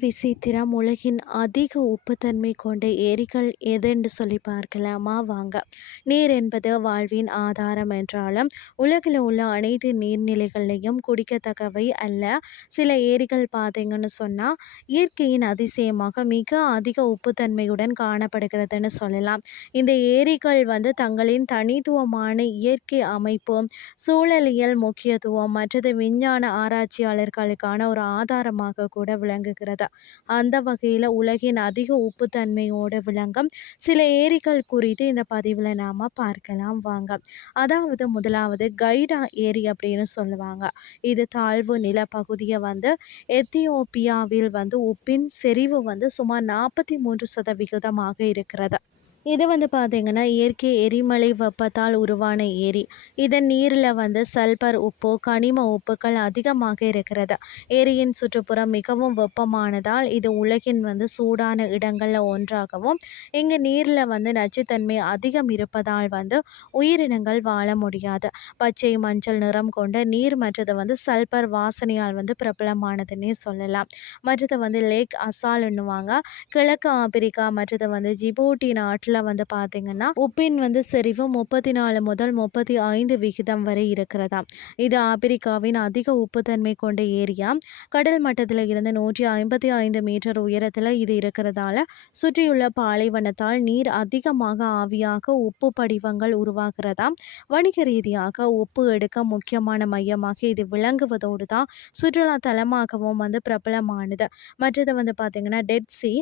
விசித்திரம் உலகின் அதிக உப்புத்தன்மை கொண்ட ஏரிகள் எதென்று சொல்லி பார்க்கலாமா? வாங்க. நீர் என்பது வாழ்வின் ஆதாரம் என்றாலும் உலகில் உள்ள அனைத்து நீர்நிலைகளையும் குடிக்கத்தக்கவை அல்ல. சில ஏரிகள் பார்த்தீங்கன்னு சொன்னால் இயற்கையின் அதிசயமாக மிக அதிக உப்புத்தன்மையுடன் காணப்படுகிறதுன்னு சொல்லலாம். இந்த ஏரிகள் வந்து தங்களின் தனித்துவமான இயற்கை அமைப்பு சூழலியல் முக்கியத்துவம் மற்றது விஞ்ஞான ஆராய்ச்சியாளர்களுக்கான ஒரு ஆதாரமாக கூட விளங்குகிறது. அந்த வகையில் உலகின் அதிக உப்புத்தன்மையோடு விளங்கும். சில ஏரிகள் குறித்து இந்த பதிவில் நாம் பார்க்கலாம் வாங்க. அதாவது முதலாவது கைடா ஏரி அப்படின்னு சொல்லுவாங்க. இது தாழ்வு நிலப்பகுதியை வந்து எத்தியோப்பியாவில் வந்து உப்பின் செறிவு வந்து சுமார் நாற்பத்தி மூன்று சதவிகிதமாக இருக்கிறது. இது வந்து பார்த்திங்கன்னா இயற்கை எரிமலை வெப்பத்தால் உருவான ஏரி. இதன் நீரில் வந்து சல்பர் உப்பு கனிம உப்புக்கள் அதிகமாக இருக்கிறது. ஏரியின் சுற்றுப்புறம் மிகவும் வெப்பமானதால் இது உலகின் வந்து சூடான இடங்களில் ஒன்றாகவும் இங்கு நீரில் வந்து நச்சுத்தன்மை அதிகம் இருப்பதால் வந்து உயிரினங்கள் வாழ முடியாது. பச்சை மஞ்சள் நிறம் கொண்ட நீர் மற்றது வந்து சல்பர் வாசனையால் வந்து பிரபலமானதுன்னே சொல்லலாம். மற்றது வந்து லேக் அசால்ன்னுவாங்க. கிழக்கு ஆப்பிரிக்கா மற்றது வந்து ஜிபூட்டி நாட்டில் நாட்டில் வந்து பார்த்தீங்கன்னா உப்பின் வந்து செறிவு முப்பத்தி நாலு முதல் முப்பத்தி ஐந்து விகிதம் வரை இருக்கிறதா? இது ஆப்பிரிக்காவின் அதிக உப்புத்தன்மை கொண்ட ஏரியா. கடல் மட்டத்தில் இருந்து நூற்றி ஐம்பத்தி ஐந்து மீட்டர் உயரத்தில் இது இருக்கிறதால சுற்றியுள்ள பாலைவனத்தால் நீர் அதிகமாக ஆவியாக உப்பு படிவங்கள் உருவாகிறதா? வணிக ரீதியாக உப்பு எடுக்க முக்கியமான மையமாக இது விளங்குவதோடு தான் சுற்றுலா தலமாகவும் வந்து பிரபலமானது. மற்றது வந்து பார்த்திங்கன்னா டெட் சி.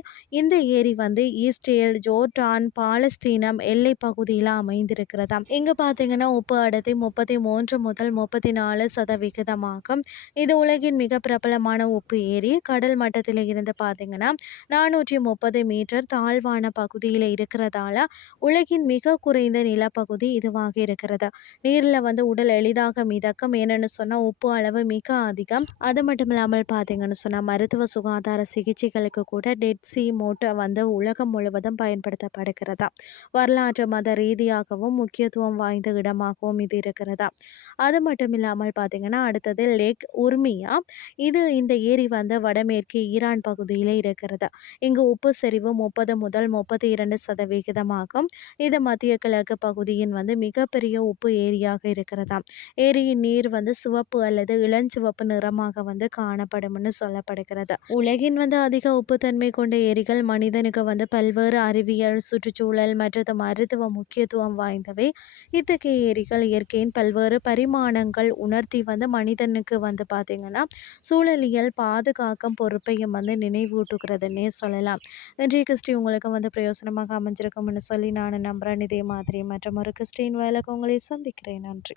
இந்த ஏரி வந்து ஈஸ்டேல் ஜோர்டான் பாலஸ்தீனம் எல்லை பகுதியில் அமைந்திருக்கிறதா இங்கு பார்த்தீங்கன்னா உப்பு அடர்த்தி முப்பத்தி மூன்று முதல் முப்பத்தி நாலு சதவிகிதமாகும். இது உலகின் மிக பிரபலமான உப்பு ஏரி. கடல் மட்டத்தில் இருந்து பார்த்தீங்கன்னா நானூற்றி முப்பது மீட்டர் தாழ்வான பகுதியில் இருக்கிறதால உலகின் மிக குறைந்த நிலப்பகுதி இதுவாக இருக்கிறது. நீரில் வந்து உடல் எளிதாக மிதக்கும். ஏன்னு சொன்னால் உப்பு அளவு மிக அதிகம். அது மட்டும் இல்லாமல் பார்த்தீங்கன்னு சொன்னால் மருத்துவ சுகாதார சிகிச்சைகளுக்கு கூட டெட் சி மோட்டை வந்து உலகம் முழுவதும் பயன்படுத்தப்படுகிறது. இருக்கிறதா? வரலாற்று மத ரீதியாகவும் முக்கியத்துவம் வாய்ந்த இடமாகவும் இது இருக்கிறதா? அது மட்டும் இல்லாமல் பார்த்தீங்கன்னா அடுத்தது லேக் உர்மியா. இது இந்த ஏரி வந்து வடமேற்கு ஈரான் பகுதியில் இருக்கிறது? இங்கு உப்பு செறிவு முப்பது முதல் முப்பத்தி இரண்டு சதவிகிதமாகும். இது மத்திய கிழக்கு பகுதியின் வந்து மிகப்பெரிய உப்பு ஏரியாக இருக்கிறதா? ஏரியின் நீர் வந்து சிவப்பு அல்லது இளஞ்சிவப்பு நிறமாக வந்து காணப்படும்னு சொல்லப்படுகிறது. உலகின் வந்து அதிக உப்புத்தன்மை கொண்ட ஏரிகள் மனிதனுக்கு வந்து பல்வேறு அறிவியல் சுற்று சுற்றுச்சூழல் மற்றது மருத்துவ முக்கியத்துவம் வாய்ந்தவை. இத்தகைய ஏரிகள் இயற்கையின் பல்வேறு பரிமாணங்கள் உணர்த்தி வந்து மனிதனுக்கு வந்து பார்த்திங்கன்னா சூழலியல் பாதுகாக்கும் பொறுப்பையும் வந்து நினைவூட்டுகிறதுன்னே சொல்லலாம். இன்றைய கிறிஸ்டி உங்களுக்கு வந்து பிரயோசனமாக அமைஞ்சிருக்கும்னு சொல்லி நான் நம்புகிறேன் இதே மாதிரி மற்றும் ஒரு கிறிஸ்டின் வேலைக்கு உங்களை சந்திக்கிறேன். நன்றி.